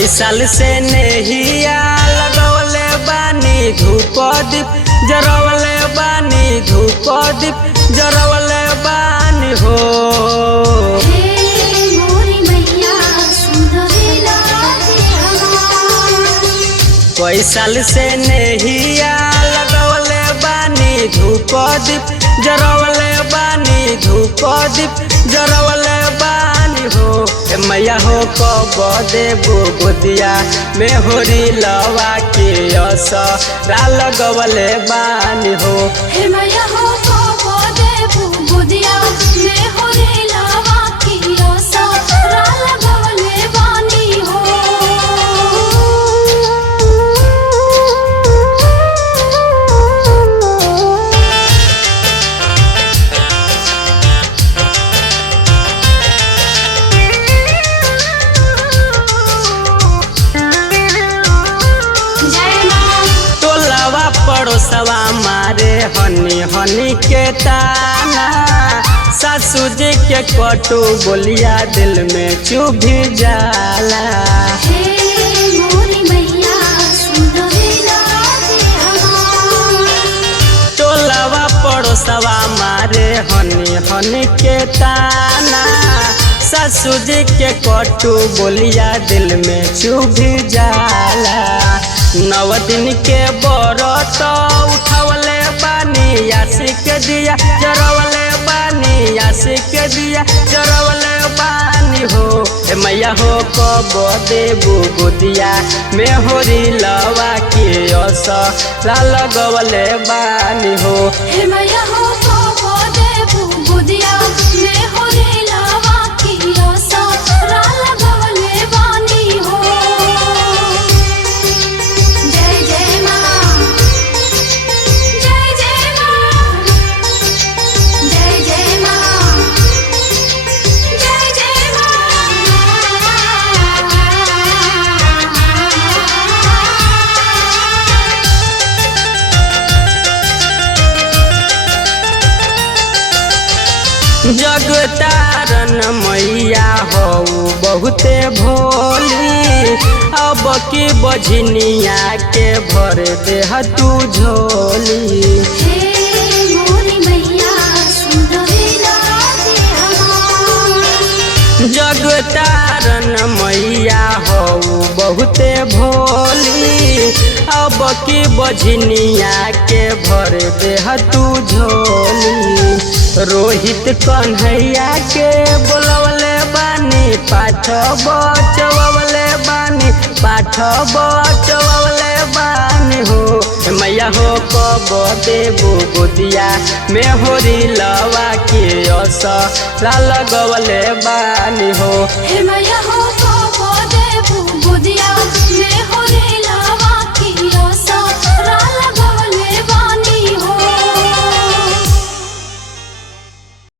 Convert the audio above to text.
कई साल से नेहिया लगवले बानी धूप दीप जरवले बानी धूप दीप जरवले बानी हो। कई साल से नेहिया लगवले बानी धूप दीप जरवले बानी धूप दीप जरवले बानी हो। मैया हो कब देबू गोदिया में होरी लवा के असरा लगवले बानी हो। हे मैया हो कब देबू गोदिया में होरी लवा के असरा लगवले बानी हो। पड़ोसवा मारे हनी हनी के ताना सासू जी के कटु बोलिया दिल में चुभी जाला। टोलवा पड़ोसवा मारे हनी हनी के ताना सासू जी के कटु बोलिया दिल में चुभी जाला। 9 दिन के बरत उठवले बानी आशी के दिया जरवले बानी आशी के दिया जरवले बानी हो। मैया हो कब देबू गोदिया में होरी लवा के असरा लगवले बानी हो। हे मैया हो कब देबू गोदिया में होरी लवा के असरा लगवले बानी हो। जगतारन मैया हो बहुते भोली अब की बझनिया के भर देह तू झोली। जगतारन मैया हो बहुते भोली अब की बझनिया के भर देह तू झोली। रोहित कन्हैया के बोलवले बानी पाठ बचवले बानी पाठ बचवले बानी हो। मैया हो कब देबू गोदिया में होरी लवा के असरा लगवले बानी हो।